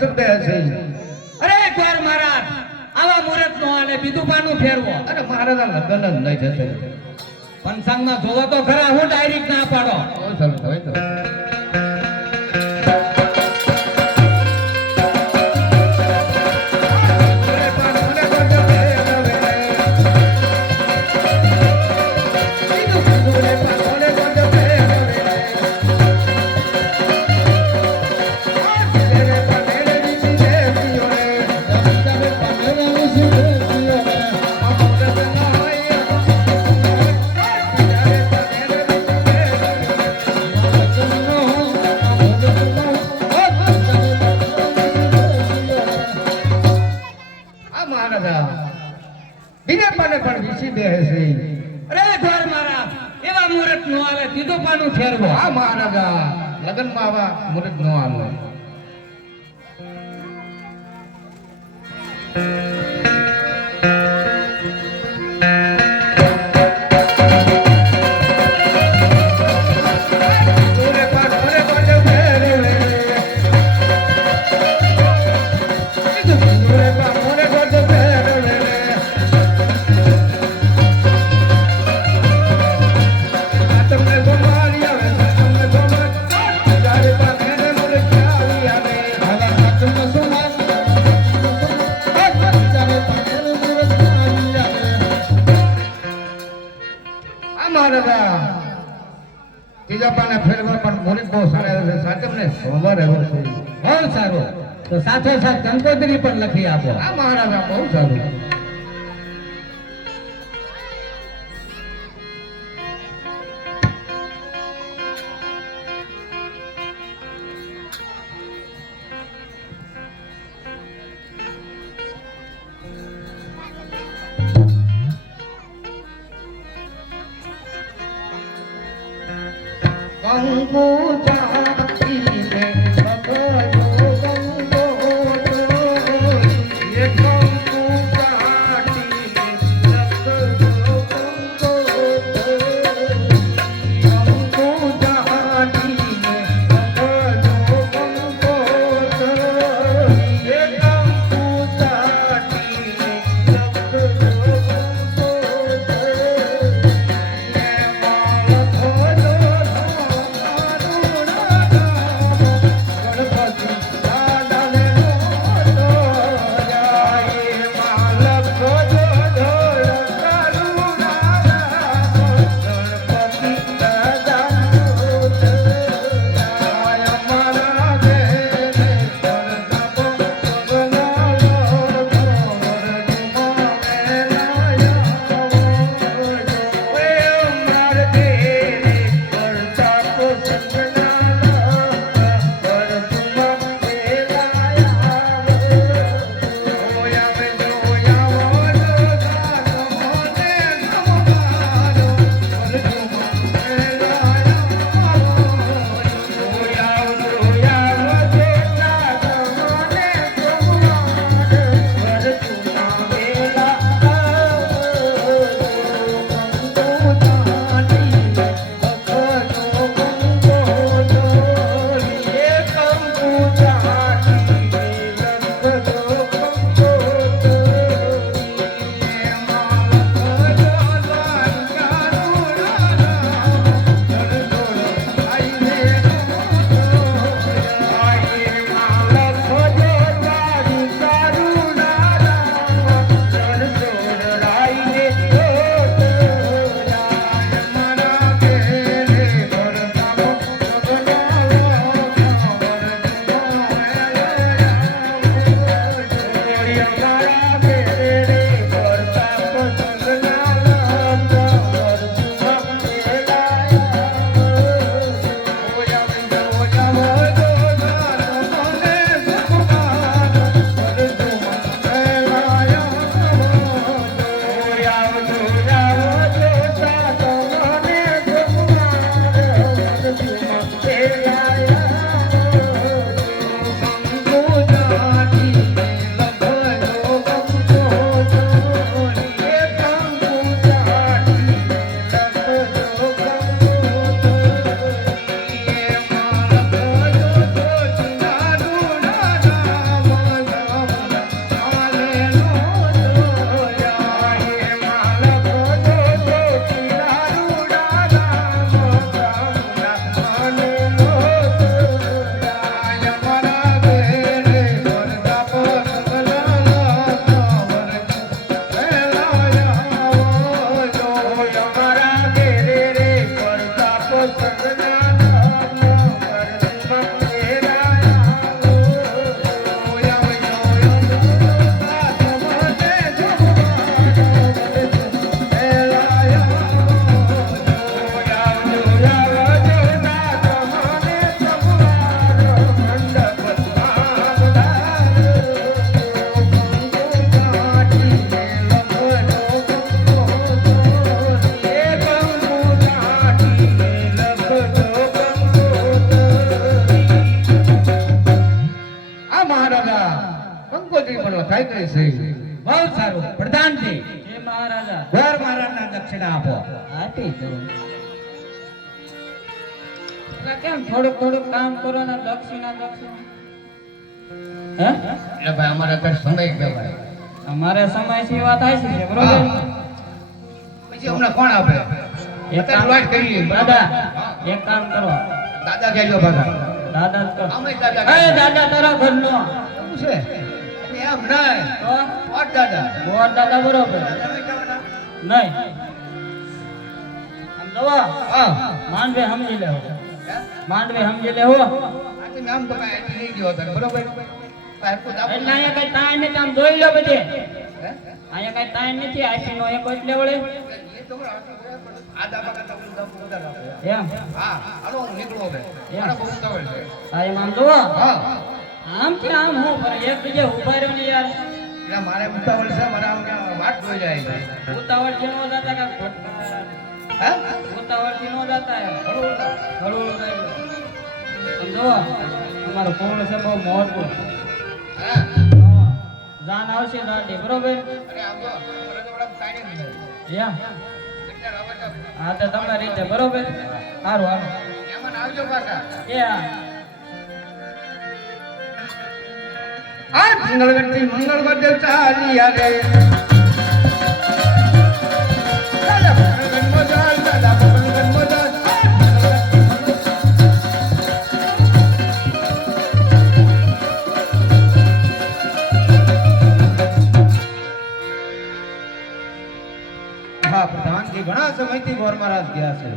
શબ્દ હશે. અરે દ્વાર મહારાજ આવા મુહૂર્ત નો આલે બીજું પાનું ફેરવો. અરે મહારાજા લગ્ન જ નહીં થશે. પંચાંગમાં જોવો તો ખરા, હું ડાયરેક્ટ ના પાડો. ચાલો હવે તો બીજા પાને પણ વિસી દે છે. અરે દ્વાર મહારાજ એવા મુહૂર્ત નો આલે બીજું પાનું ફેરવો. આ મહારાજા લગ્નમાં આવા મુહૂર્ત નો આલો. ત્રીજા પાને ફેરવા પણ મુહૂર્ત બહુ સારા છે. સાચમને સોમવાર એવો છે. બહુ સારું. તો સાથે સાથે કંકોત્રી પણ લખી આપો. આ મહારાજા બહુ સારું. કંકુ ચાટીને સગજો કંકો એ કંકુ ચાટીને સગજો કંકો કંકુ ચાટીને સગજો કંકો એ કંકુ ચાટીને સગજો કંકો દક્ષિણા આપો આપી દો કેમ થોડુંક કામ કરો ને દક્ષિણા હે એટલે ભાઈ અમારે અત્યારે સમય કહેવાય અમારે સમય સેવા થાય છે બરોબર પછી અમને કોણ આપે એક કામ વાત કરીએ દાદા એક કામ કરો દાદા કહેજો ભાગા દાદા તો અમે દાદા એ દાદા તારા ઘરનો શું છે એમ નહીં તો ઓટ દાદા ગોળ દાદા બરોબર નહીં આમ જવો હા માંડવે સમજી લેવો માંડવે સમજી લેવો આ તો નામ તો કાંઈ આથી નહીં ગયો તને બરોબર એટલે અહીંયા કઈ ટાઈમ નથી આમ જોઈ લો બધે અહીંયા કઈ ટાઈમ નથી આશી નો એક એટલે વળે એમ હા હાલો હું નીકળું હવે મારા બહુ ઉતાવળ છે હા એમ આમ જોવો હા આમ થી આમ હું પર એક જગ્યાએ ઉભા રહ્યો ને યાર એટલે મારે ઉતાવળ છે મારે આમ કે વાટ જોઈ જાય ઉતાવળ થી નો જાતા કા હા ઉતાવળ થી નો જાતા બરોબર હળવું સમજો અમારો કોણ છે બહુ મોટું હા જાન આવશે દાડી બરોબર અરે આમ તો અમારે તો બડા ટાઈમ નહીં એમ એટલે હવે તો હા તો તમારી રીતે બરોબર સારું હાલો એમાં આવજો પાછા એ હા આ મંગળગઢથી મંગળગઢ ચાલ્યા રે દાદા મંગળગઢ મોજાલ દાદા મંગળગઢ મોજાલ હા પ્રધાનજી ઘણા સમયથી ગોર મહારાજ ગયા છે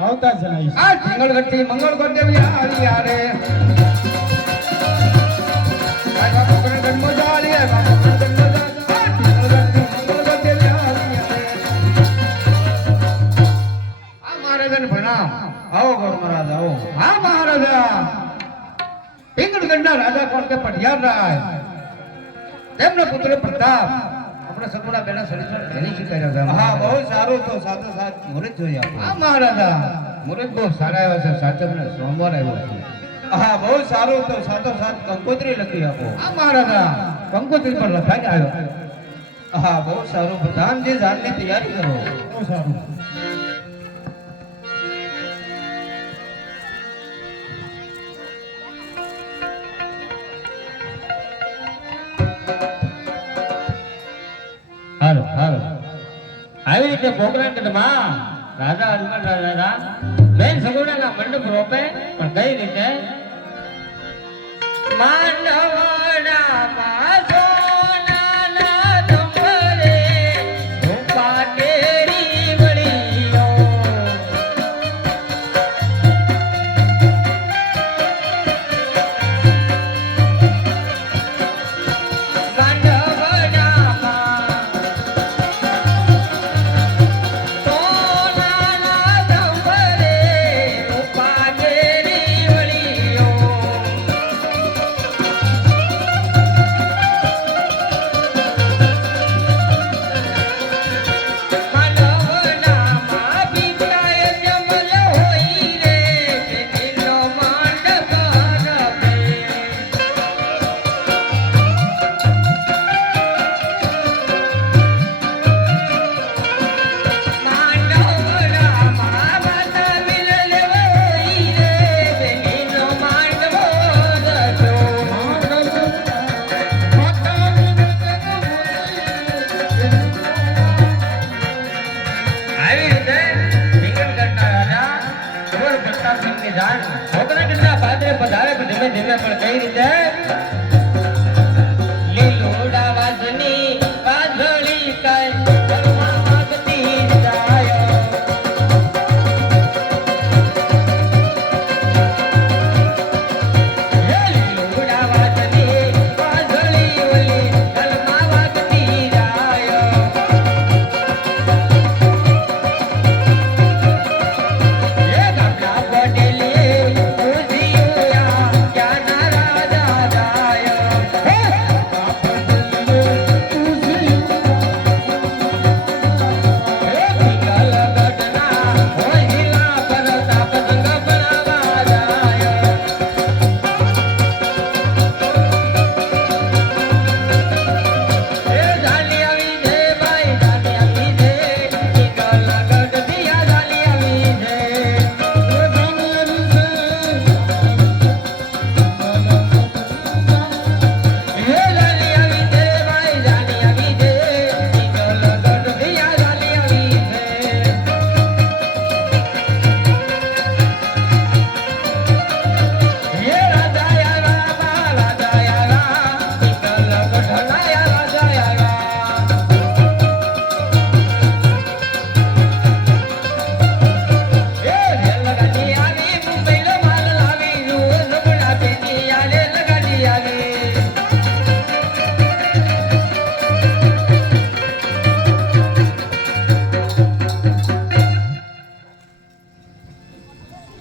આવતા જ નહીં આ મંગળગઢથી મંગળગઢ દેવી આવ્યા રે આ બાપુ મંગળગઢ મોજાલ રે બાપુ મંગળગઢ મોજાલ મંગળગઢથી મંગળગઢ દેવી આવ્યા રે આ મહારાજને પ્રણામ આવો ગોર મહારાજ આવો હા મહારાજા પિંગળગઢના રાજા કોણ કે પઢિયાર રાય તેમનો પુત્ર પ્રતાપ આપણે સગુણા બેના સરીસર ઘણી શીખાઈ રહ્યા હા બહુ સારું તો સાથે સાથ મુહૂર્ત જોઈ આપો હા મહારાજા મુરત બહુ સારા આવ્યા છે સાચમને સોમવાર આવ્યો છે હા બહુ સારું તો સાથો સાથ કંકોત્રી લખી આપો હા મહારાજા કંકોત્રી પર લખાઈ આવ્યો હા બહુ સારું પ્રધાનજી જાનની તૈયારી કરો બહુ સારું હાલો હાલો આવી રીતે પોકરણગઢમાં રાજા હનુમાન રાજા બેન સગુણાના મંડપ રોપે પણ કઈ રીતે માંડવડામાં સોનાના ડુંગરે રૂપા કેરી વળીઓ પધારે પણ ધીમે ધીમે પણ કઈ રીતે લીલોડા વાજની વાજળી કઈ ઘરમાં વાગતી જાય હે લીલોડા વાજની વાજળી ઓલી ઘરમાં વાગતી જાય હે ગામડા પટેલી ખુશીઓ યા ક્યાંના રાજા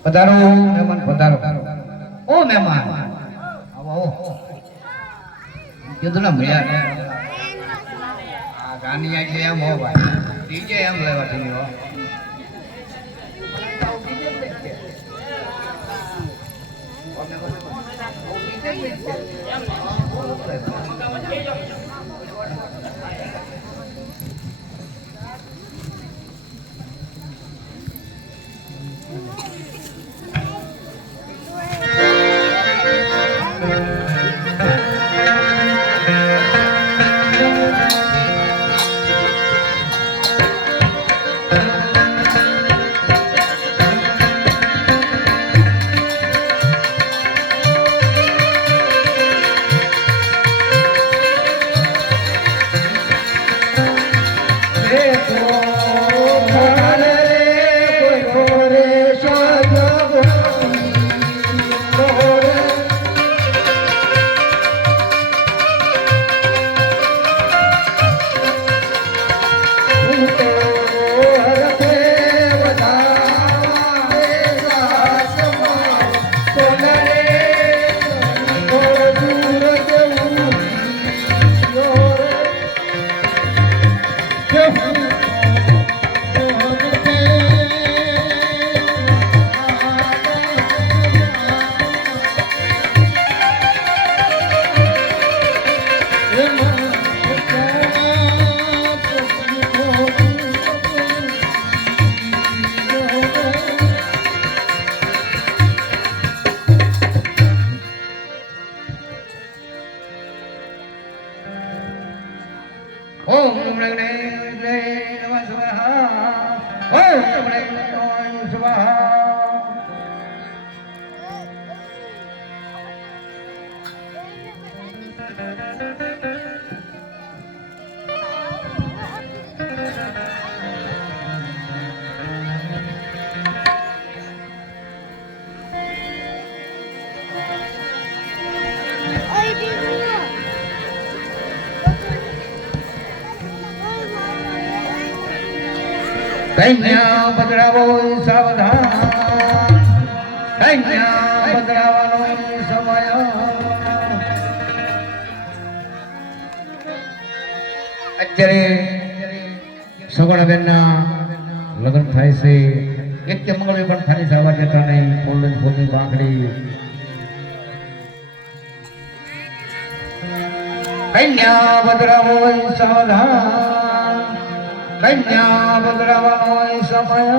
પધારો મહેમાન પધારો ઓ મહેમાન આવો આવો કીધું ના મળ્યા આ ગાની આજે એમ હો ભાઈ ડીજે એમ લેવા થઈ હો ઓમ નમઃ નમઃ સ્વાહા ઓમ નમઃ નમઃ સ્વાહા કન્યા બદલાવો સાવધાન કન્યા બદલાવાનો સમય અત્યારે સગુણાબેનના લગ્ન થાય છે નિત્ય મંગળે પણ ખાલી જવા દેતા નહીં ફૂલની પાંખડી કન્યા બદલાવો સાવધાન કન્યા બદલાવાનો સમય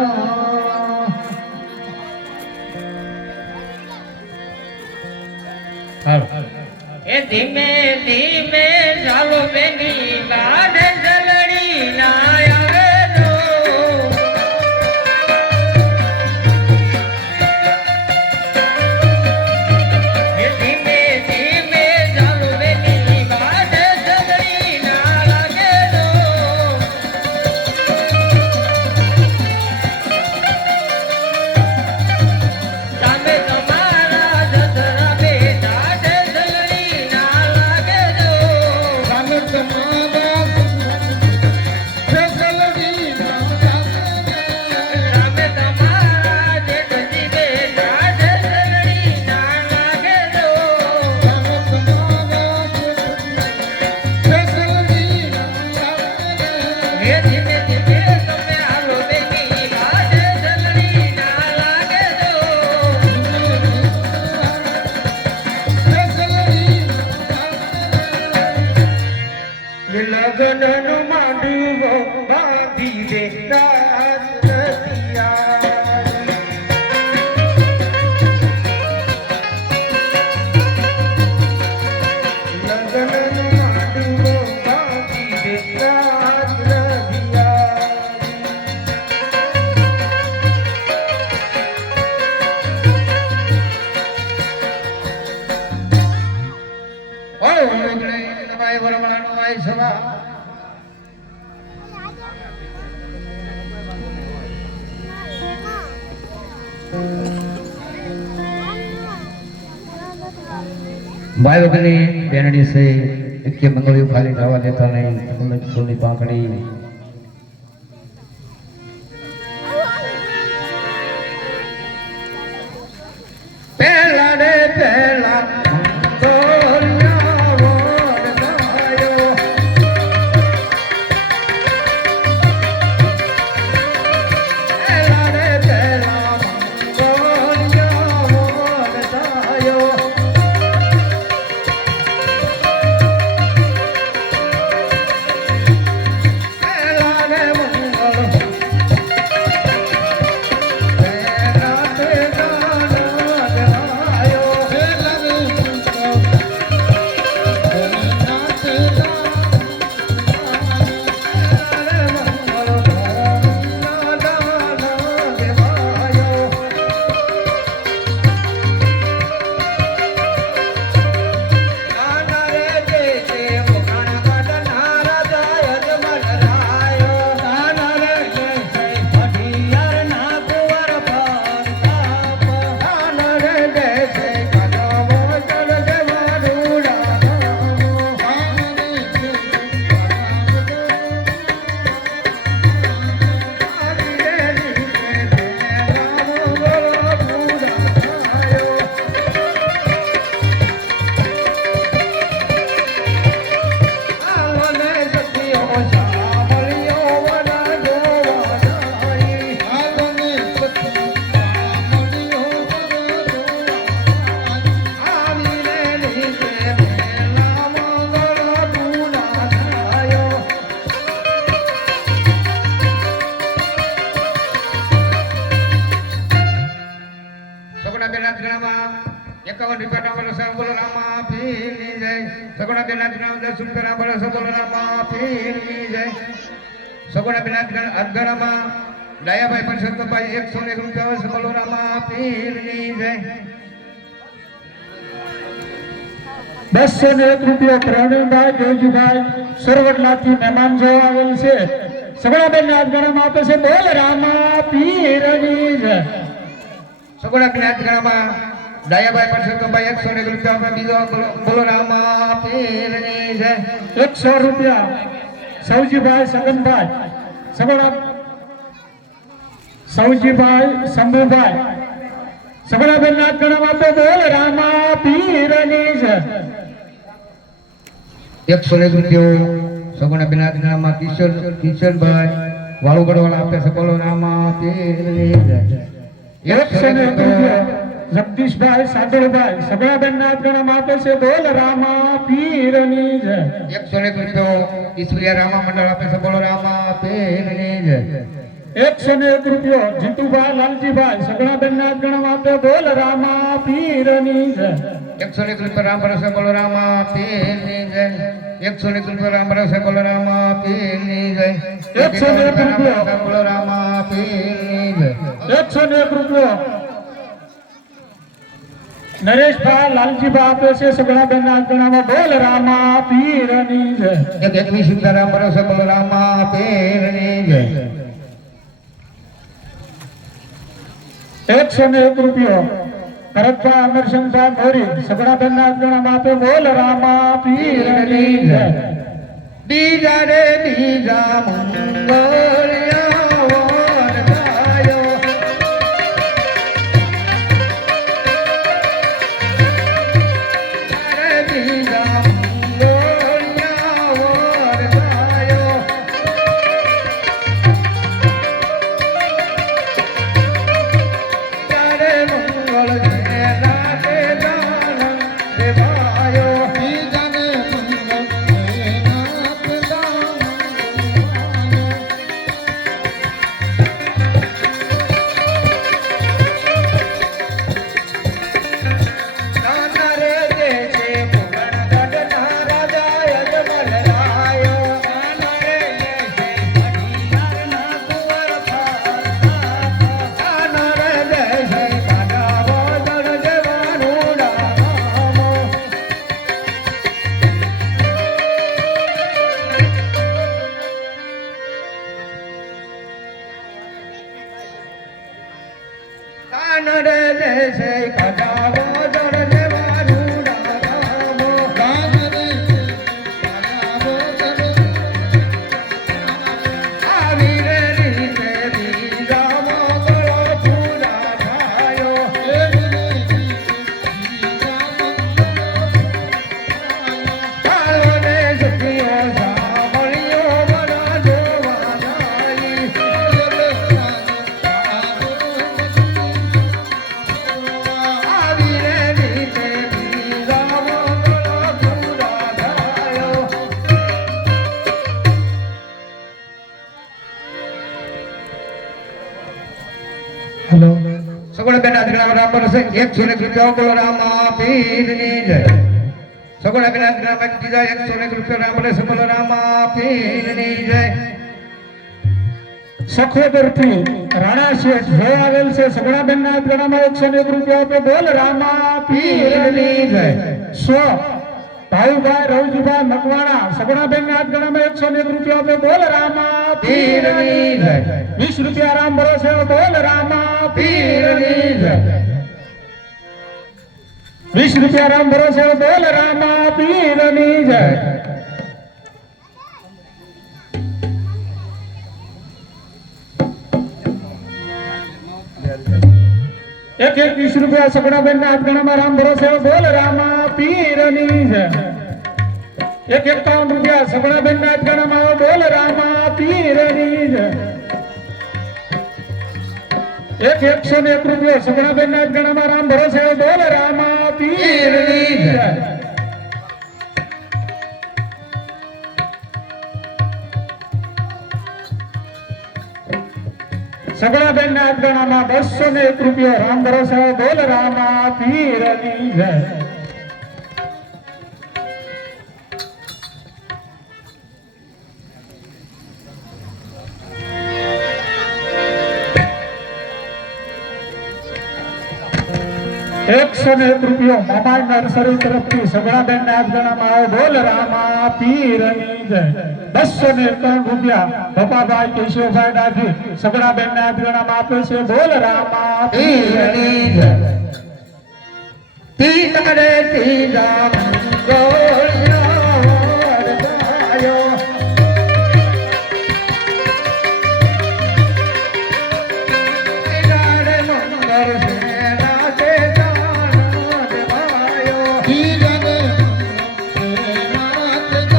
એ ધીમે ધીમે ચાલો બેની ગાઢ જલડી ના આવે જો એ ધીમે ધીમે ચાલો બેની ગાઢ જલડી ના લાગે જો સામે તમારા જતરા બેટા જલડી ના લાગે જો સામે તમારા જલડી ના સામે તમારા જેઠજી બેટા જલડી ના લાગે જો સામે તમારા જલડી ના હે ધીમે ધીમે તમે હાલો બેની ગાઢ જલડી ના લાગે જો લગનનું માંડવું બાંધી દે રાત રતિયા લગનનું માંડવું બાંધી દે રાત રતિયા ઓમ નમઃ નમઃ વરમણાય સવા ભાઈ વગરની બેનડી છે કે મંગળ્યું ખાલી ખાવા દેતા નહીં ફૂલની પાંખડી બેનાથ ગણામાં 51 રૂપિયા રામ રસ બોલો રામા પીરની જય સગુણા બેનાથ ગણામાં 10 રૂપિયા રામ રસ બોલો રામા પીરની જય સગુણા બેનાથ ગણામાં દયાભાઈ પરસોત્તમભાઈ 101 રૂપિયા રસ બોલો રામા પીરની જય 201 રૂપિયા પ્રવીણભાઈ દેવજીભાઈ સરવટલાથી મહેમાન જોવા આવેલ છે સગડાબેન ના ગણામાં આપે છે બોલ રામા પીરની જય સગુણા બેનાથ ગણામાં દયાભાઈ પરસોત્તમભાઈ 101 રૂપિયા બીજો બોલો રામા પીરની જય 100 રૂપિયા સૌજીભાઈ સગનભાઈ સગડા સૌજીભાઈ શંભુભાઈ સગડાબેન ના ગણામાં આપે બોલ રામા પીરની જય 101 રૂપિયો સગુણા બેનાથ ગણામાં કિશોરભાઈ વાળુગઢવાળા આપે છે બોલો રામા પીરની જય 101 રૂપિયા જગદીશભાઈ સાદરભાઈ સગડાબેન ના ગણામાં આપે છે બોલ રામા પીરની જય 101 રૂપિયો ઈશ્વરિયા રામા મંડળ આપે છે બોલો રામા પીરની જય 101 રૂપિયો જીતુભાઈ લાલજીભાઈ સગડાબેન ના ગણામાં આપે બોલ રામા પીરની જય 101 રૂપિયા રામ ભરોસે બોલો રામા પીરની જય 101 રૂપિયા રામ ભરોસે બોલો રામા પીરની જય 101 રૂપિયા બોલો રામા પીરની જય 101 રૂપિયો નરેશભાઈ લાલજીભાઈ આપે છે સગડાબેન ના ગણામાં બોલ રામા પીરની જય 21 રૂપિયા રામ ભરોસે બોલો રામા પીરની જય 101 રૂપિયો ભરતભાઈ અમરશંકરભાઈ મોરી સગડાબેન ના ગણામાં આપે બોલ રામા પીરની જય બીજા રે બીજા મંગળિયા વરદાયો રે બીજા મંગળિયા વરદાયો તારે મંગળ જે રાતે દાન દેવાયો બીજાને મંગળ જે રાતે દાન નાના રે દેશે પુગણ ગઢના રાજા યજમલ રાયો નાના રે દેશે હરિયારના કુંવર નાના રે દેશે કાઢાવો દળ દેવાનું રામો કાનડ દેશે કાઢાવો દળ દેવાનું રામો કાનડ કાઢાવો દળ આવી રે રીતે બીજામો ગળો પૂરા થાયો કાળો ને સુખિયો સાંભળ્યો બના જોવા જાય આવી રે રીતે બીજામો ગળો પૂરા થાયો હેલો સગુણા બેન આજ્ઞા રામ બરસે 101 રૂપિયા બોલો રામા પીરની જય સગુણા બેન આજ્ઞા બીજા 101 રૂપિયા રામ બરસે બોલો રામા પીરની જય સખોદરથી રાણા શેઠ જય આવેલ છે સગડાબેન ના ગણામાં 101 રૂપિયા આપે બોલ રામા પીરની જય 100 ભાઈભાઈ રવજીભાઈ મકવાણા સગડાબેન ના ગણામાં 101 રૂપિયા આપે બોલ રામા પીરની જય 20 રૂપિયા રામ ભરોસે બોલ રામા પીરની જય 20 રૂપિયા રામ ભરોસે બોલ રામા પીરની જય એક 20 રૂપિયા સગડાબેન ના ગણામાં રામ ભરોસે બોલ રામા પીરની જય એક 51 રૂપિયા સગડાબેન ના ગણામાં બોલ રામા પીરની જય એક 101 રૂપિયા સગડાબેન ના ગણામાં રામ ભરોસે બોલ રામા પીરની જય સગડાબેન ના ગણામાં 201 રૂપિયો રામ ભરોસે બોલ રામા પીરની જય. એકસો ને 1 રૂપિયો મામા નર્સરી તરફથી સગડાબેન ના ગણામાં આવે બોલ રામા પીરની જય. 251 રૂપિયા બપાભાઈ કેશવભાઈ ડાભી સગડાબેન ના ગણામાં આપે છે બોલ રામા પીરની જય. તીતરે તીજા મંગોળિયા વરદાયો. તીજારે મંગળ સેના તે જાના દેવાયો. તીજારે મંગળ સેના તે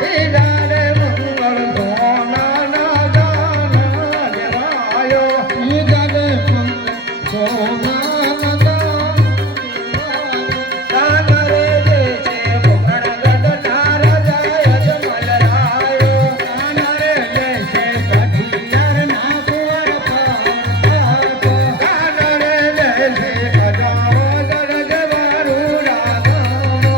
તીજારે મંગળ સોના ના જાના દેવાયો. તીજારે મંગળ સોના ના જાના રે દેશે ભોગણગઢ નારદા યજમલરાયો. રે દેશે કઠિયાર ના કુંવર પાર્થો. રે દેશે અજાવો દરજ વારું રાધામો.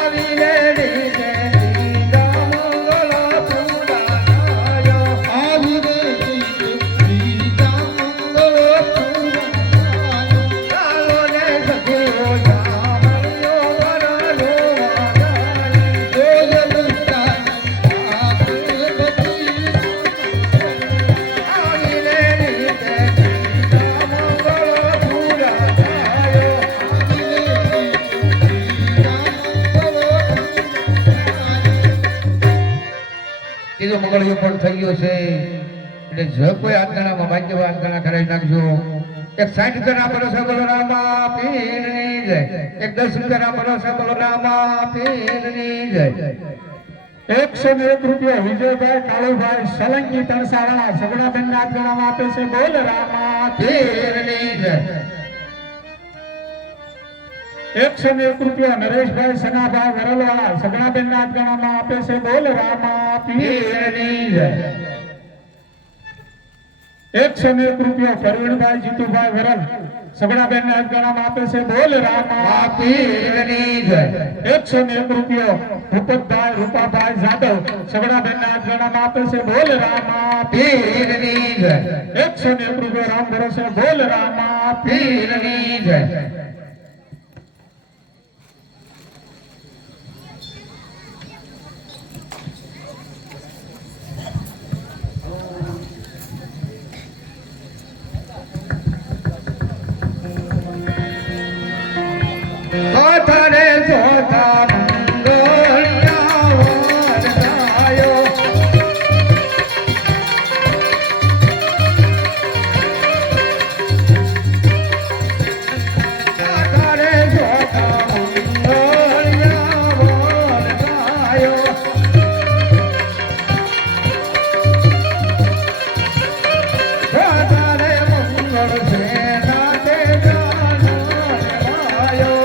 આવીને રીજે રીજા મંગળ પુરાણાયો. આવીને રીજે રીજા મંગળ પુરાણાયો. ચાલો ને સખીઓ જામણિયો વરનો વાગાય. જોજ દુષ્ટાની આંખ બધી. આવીને રીજે રીજા મંગળ પુરાણાયો. ત્રીજો મંગળિયો પણ થઈ ગયો છે એટલે જો કોઈ આજ્ઞામાં ભાગ્યવાન આજ્ઞા કરાવી નાખજો. એક 60 રૂપિયા ભરોસે બોલો રામા પીરની જય. એક 10 રૂપિયા ભરોસે બોલો રામા પીરની જય. 101 રૂપિયો વિજયભાઈ કાળુભાઈ સોલંકી તણસાવાળા સગડાબેન ના ગણામાં આપે છે બોલ રામા પીરની જય. 101 રૂપિયો નરેશભાઈ સનાભાઈ વરલવાળા સગડાબેન ના ગણામાં આપે છે બોલ રામા પીરની જય. 101 રૂપિયો પરવીણભાઈ જીતુભાઈ વરલ સગડાબેન ના ગણામાં આપે છે બોલ રામા પીરની જય. 101 રૂપિયો ભૂપતભાઈ રૂપાભાઈ જાદવ સગડાબેન ના ગણામાં આપે છે બોલ રામા પીરની જય. 101 રૂપિયો રામ ભરોસે બોલ રામા પીરની જય. સોથરે સોથા મંગોળિયા વરદાયો. સોથરે સોથા મંગોળિયા વરદાયો. સોથરે મંગળ સેના તે જાના દેવાયો.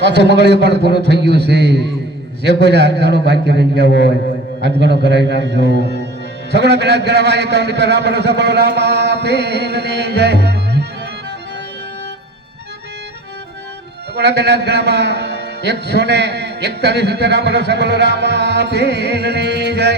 ચોથો મંગળિયો પણ પૂરો થઈ ગયો છે. જે કોઈને આજ્ઞાનો બાકી રહી ગયા હોય આજ્ઞાનો કરાવી નાખજો. સગડા પેલા ગણાવા 51 રૂપિયા રામ ભરોસે બોલો રામા પીરની જય. સગડા પેલા ગણાવા 141 રૂપિયા રામ ભરોસે બોલો રામા પીરની જય.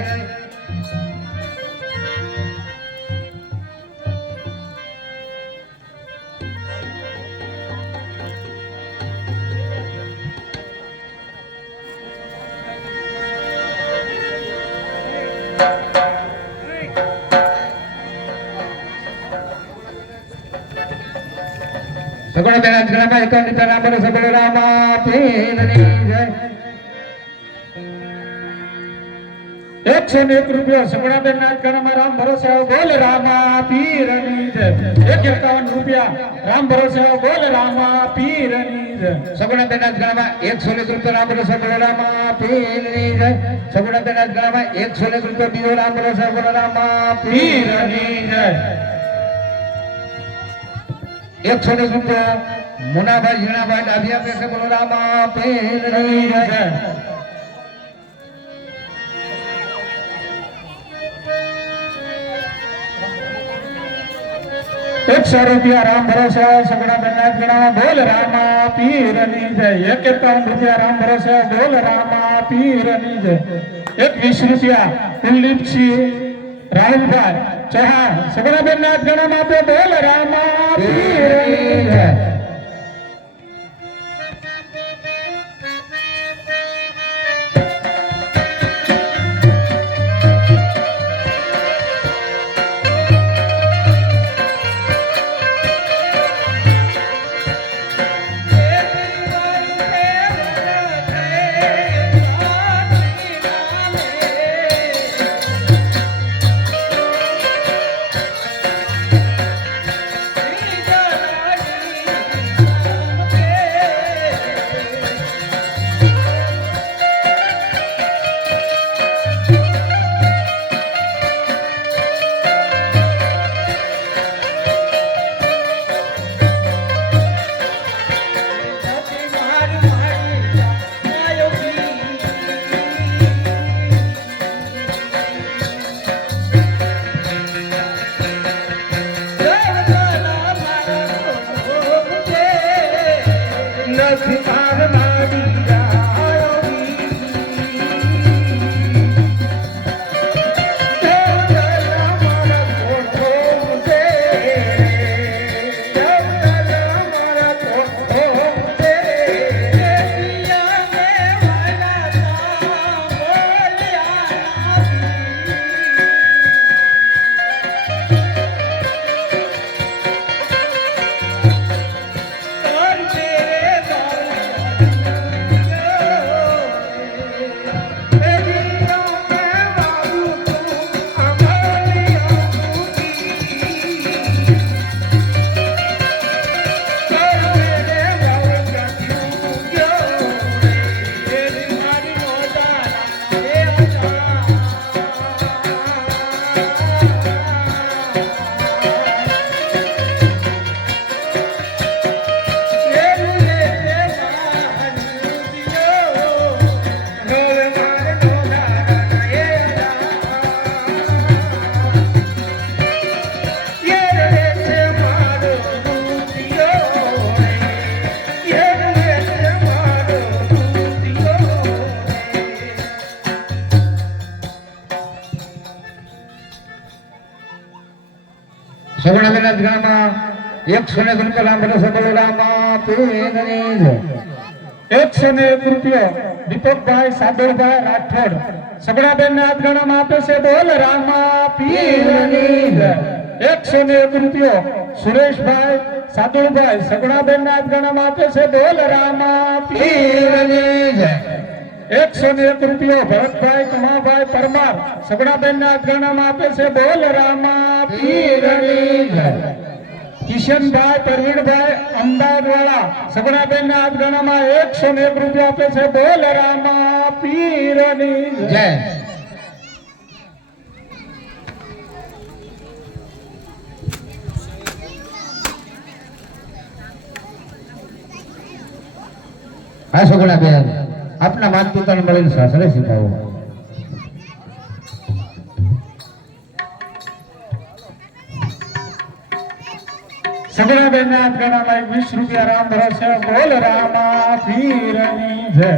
સગુણા બેન ગણામાં 51 રૂપિયા રામ ભરોસે બોલો રામા પીરની જય 101 રૂપિયા સગુણા બેન ગણામાં રામ ભરોસે બોલ રામા પીરની જય 51 રૂપિયા રામ ભરોસે બોલ રામા પીરની જય સગુણા બેન ગણામાં 101 રૂપિયા રામ ભરોસે બોલો રામા પીરની જય સગુણા બેન ગણામાં 101 રૂપિયા બીજો રામ ભરોસે બોલો રામા પીરની જય 101 રૂપિયા મુનાભાઈ ઝીણાભાઈ ડાભી આપે છે બોલો રામા પીરની જય 100 રૂપિયા રામ ભરોસે સગુણા બેન ગણામાં બોલ રામા પીરની જય 51 રૂપિયા રામ ભરોસે બોલ રામા પીરની જય 21 રૂપિયા કુલદીપસિંહ રાહુલભાઈ ચૌહાણ સગુણા બેન ગણામાં આપે બોલ રામા પીરની જય સગુણા બેન ગણામાં 101 રૂપિયા રામ ભરોસે બોલો રામા પીરની જય 101 રૂપિયા દીપકભાઈ સાદરભાઈ રાઠોડ સગુણા બેન ગણામાં આપે છે બોલ રામા પીરની જય 101 રૂપિયા સુરેશભાઈ સાદુભાઈ સગુણા બેન ગણામાં આપે છે બોલ રામા પીરની જય 101 રૂપિયા ભરતભાઈ કમાભાઈ પરમાર સગુણા બેન ગણામાં આપે છે બોલ રામા પીરની જય કિશનભાઈ પરવીણભાઈ અમદાવાદવાળા સગુણા બેન ગણામાં 101 રૂપિયા આપે છે બોલ રામા પીરની જય હા સગુણા બેન આપના માતા પિતાને મળીને સાસરે શીખાવો સગુણા બેન ગણામાં 20 રૂપિયા રામ ભરોસે બોલ રામા પીરની જય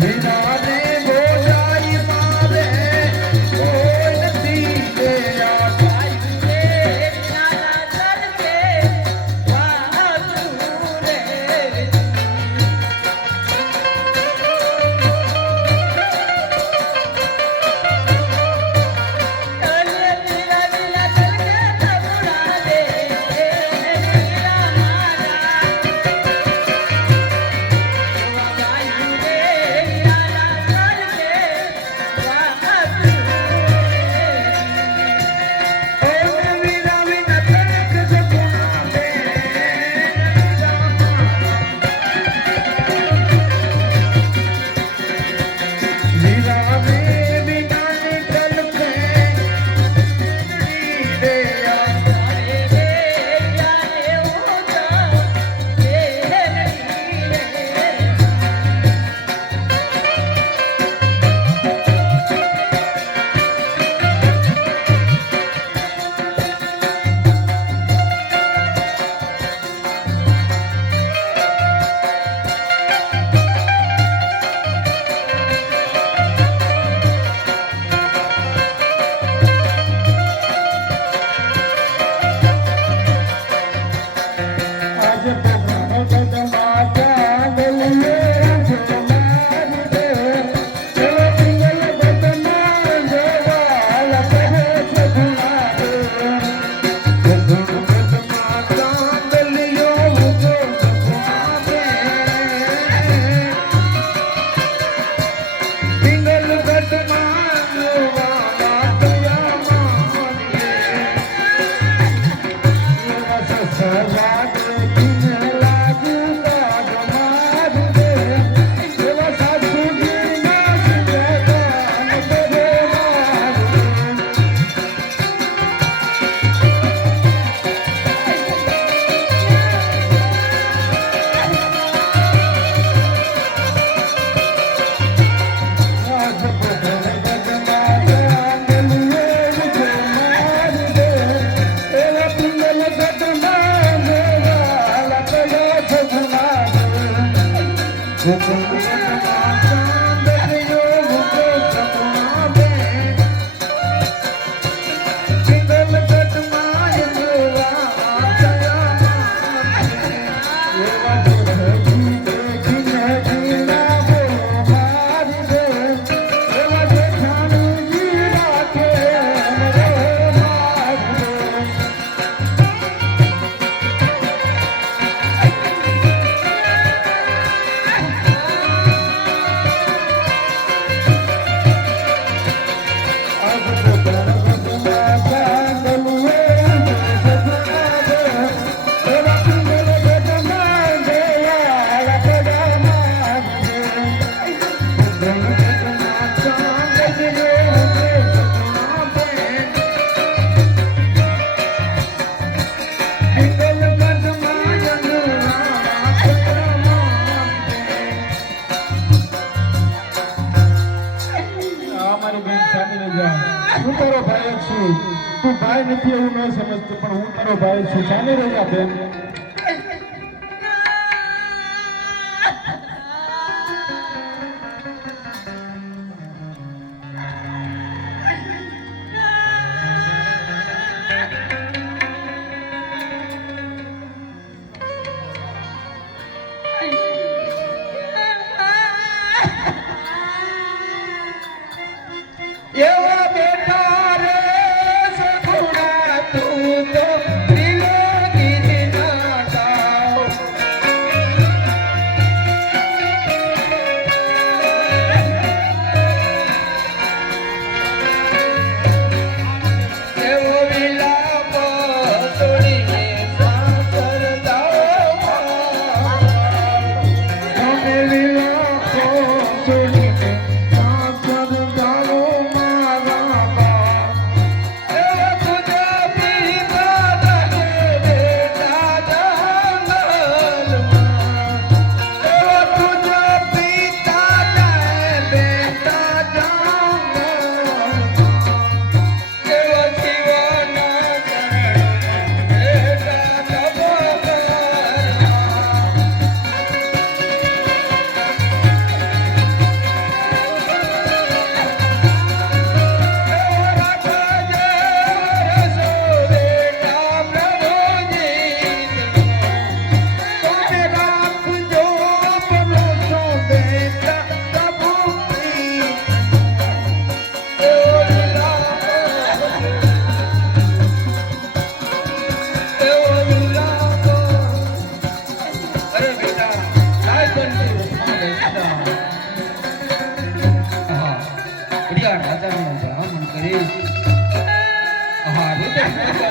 લીલાને બોજાઈ મારે કોઈ નથી કે હું તારો ભાઈ જ છું. તું ભાઈ નથી એવું ન સમજતો, પણ હું તારો ભાઈ છું. ચાલી રહ્યા બેન. એવા બેટા રે સગુણા તું તો ત્રિલોકી ના જાઓ. એવો વિલાપ છોડીને સાસર જાઓ. તમે વિલાપ છોડીને સાસર જાઓ મારા. છે